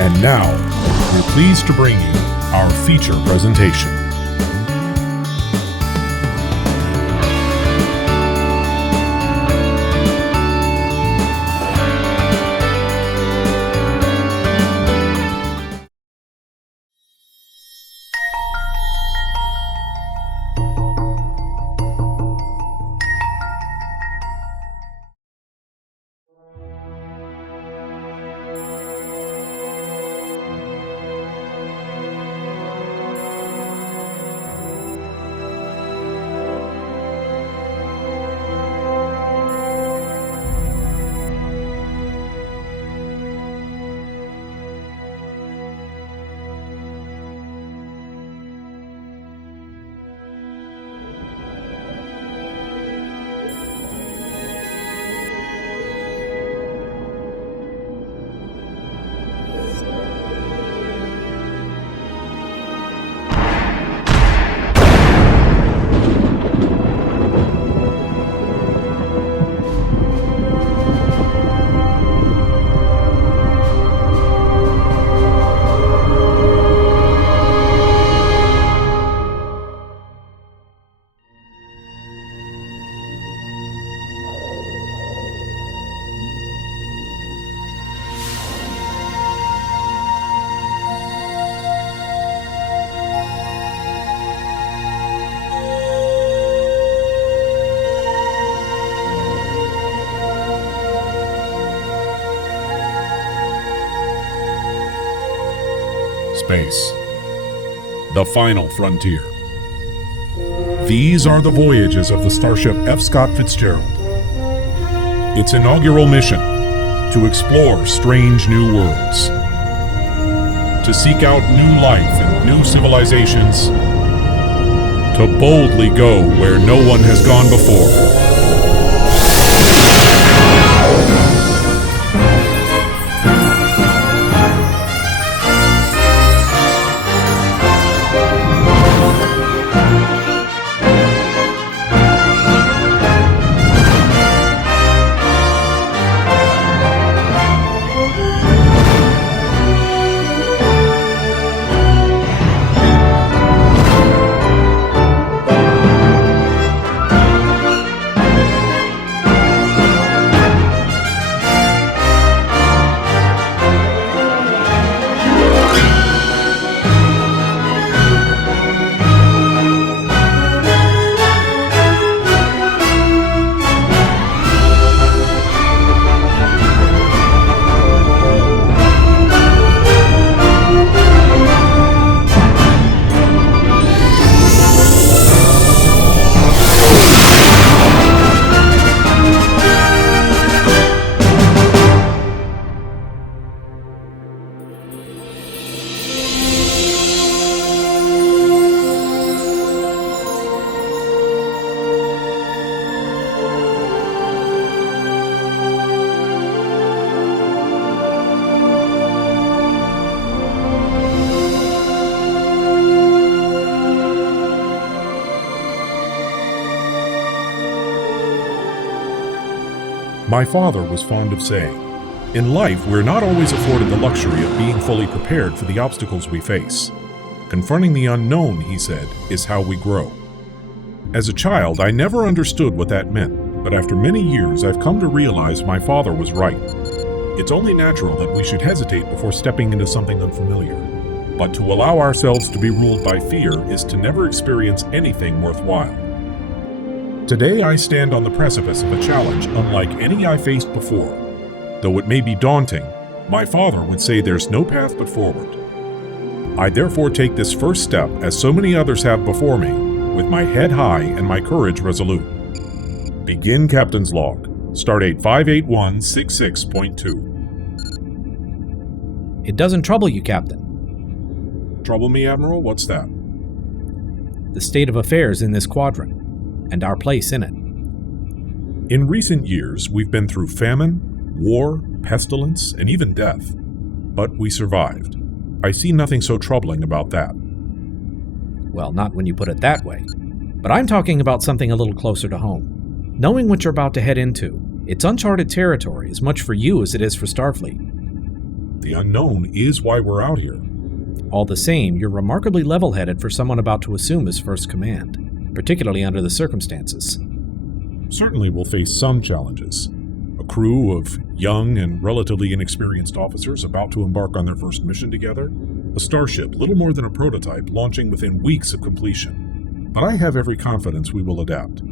And now, we're pleased to bring you our feature presentation. Space, the final frontier. These are the voyages of the starship F. Scott Fitzgerald. Its inaugural mission: to explore strange new worlds, to seek out new life and new civilizations, to boldly go where no one has gone before. My father was fond of saying, "In life, we're not always afforded the luxury of being fully prepared for the obstacles we face. Confronting the unknown," he said, "is how we grow." As a child, I never understood what that meant, but after many years, I've come to realize my father was right. It's only natural that we should hesitate before stepping into something unfamiliar. But to allow ourselves to be ruled by fear is to never experience anything worthwhile. Today I stand on the precipice of a challenge unlike any I faced before. Though it may be daunting, my father would say there's no path but forward. I therefore take this first step, as so many others have before me, with my head high and my courage resolute. Begin Captain's Log. Stardate 58166.2. It doesn't trouble you, Captain. Trouble me, Admiral? What's that? The state of affairs in this quadrant, and our place in it. In recent years, we've been through famine, war, pestilence, and even death. But we survived. I see nothing so troubling about that. Well, not when you put it that way. But I'm talking about something a little closer to home. Knowing what you're about to head into, it's uncharted territory as much for you as it is for Starfleet. The unknown is why we're out here. All the same, you're remarkably level-headed for someone about to assume his first command, particularly under the circumstances. Certainly we'll face some challenges. A crew of young and relatively inexperienced officers about to embark on their first mission together. A starship, little more than a prototype, launching within weeks of completion. But I have every confidence we will adapt.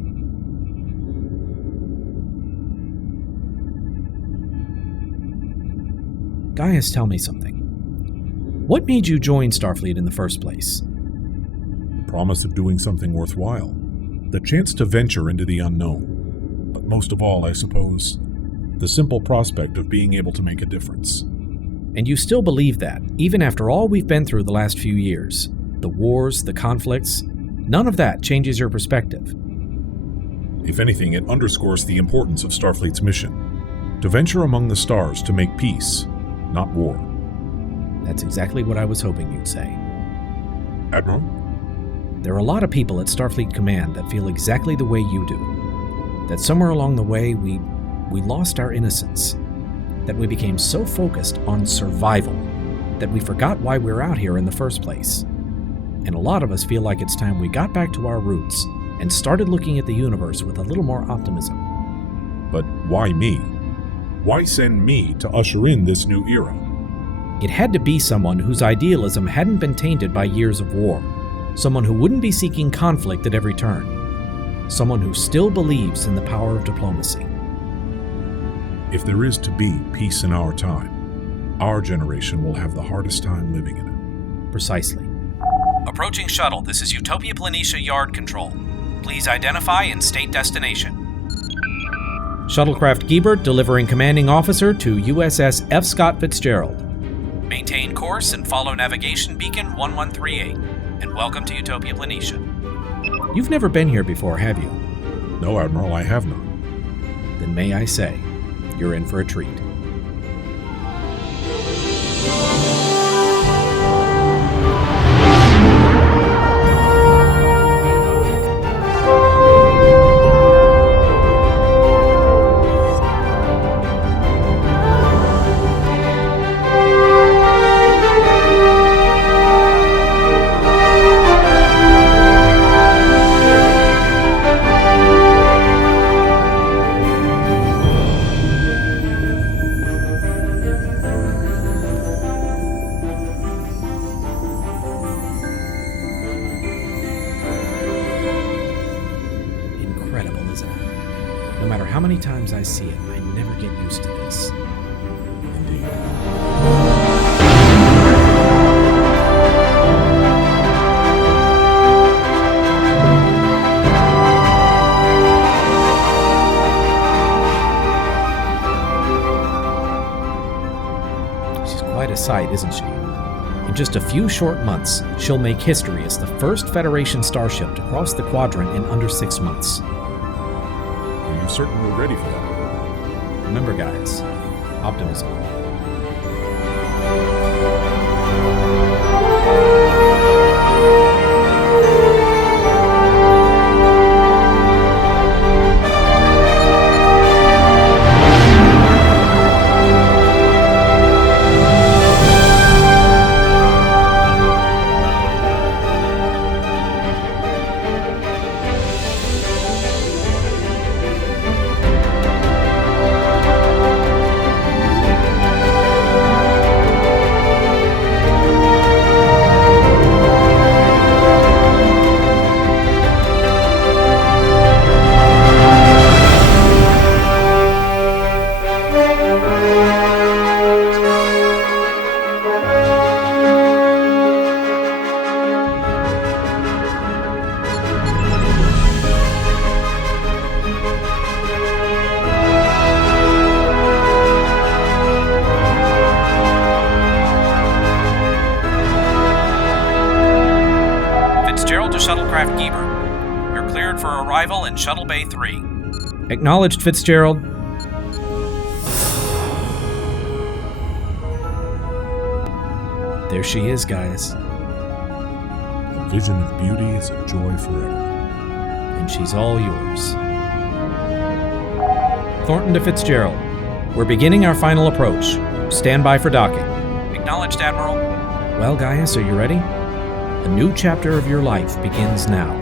Gaius, tell me something. What made you join Starfleet in the first place? The promise of doing something worthwhile. The chance to venture into the unknown. But most of all, I suppose, the simple prospect of being able to make a difference. And you still believe that, even after all we've been through the last few years? The wars, the conflicts, none of that changes your perspective. If anything, it underscores the importance of Starfleet's mission. To venture among the stars to make peace, not war. That's exactly what I was hoping you'd say. Admiral? There are a lot of people at Starfleet Command that feel exactly the way you do. That somewhere along the way we lost our innocence. That we became so focused on survival that we forgot why we're out here in the first place. And a lot of us feel like it's time we got back to our roots and started looking at the universe with a little more optimism. But why me? Why send me to usher in this new era? It had to be someone whose idealism hadn't been tainted by years of war. Someone who wouldn't be seeking conflict at every turn. Someone who still believes in the power of diplomacy. If there is to be peace in our time, our generation will have the hardest time living in it. Precisely. Approaching shuttle, this is Utopia Planitia Yard Control. Please identify and state destination. Shuttlecraft Giebert delivering commanding officer to USS F. Scott Fitzgerald. Maintain course and follow navigation beacon 1138. And welcome to Utopia Planitia. You've never been here before, have you? No, Admiral, I have not. Then may I say, you're in for a treat. No matter how many times I see it, I never get used to this. Indeed. She's quite a sight, isn't she? In just a few short months, she'll make history as the first Federation starship to cross the quadrant in under 6 months. You're certainly ready for that. Remember, guys, optimism. Shuttlecraft Giebert. You're cleared for arrival in Shuttle Bay 3. Acknowledged, Fitzgerald. There she is, guys. A vision of beauty is a joy forever. And she's all yours. Thornton to Fitzgerald. We're beginning our final approach. Stand by for docking. Acknowledged, Admiral. Well, Gaius, are you ready? A new chapter of your life begins now.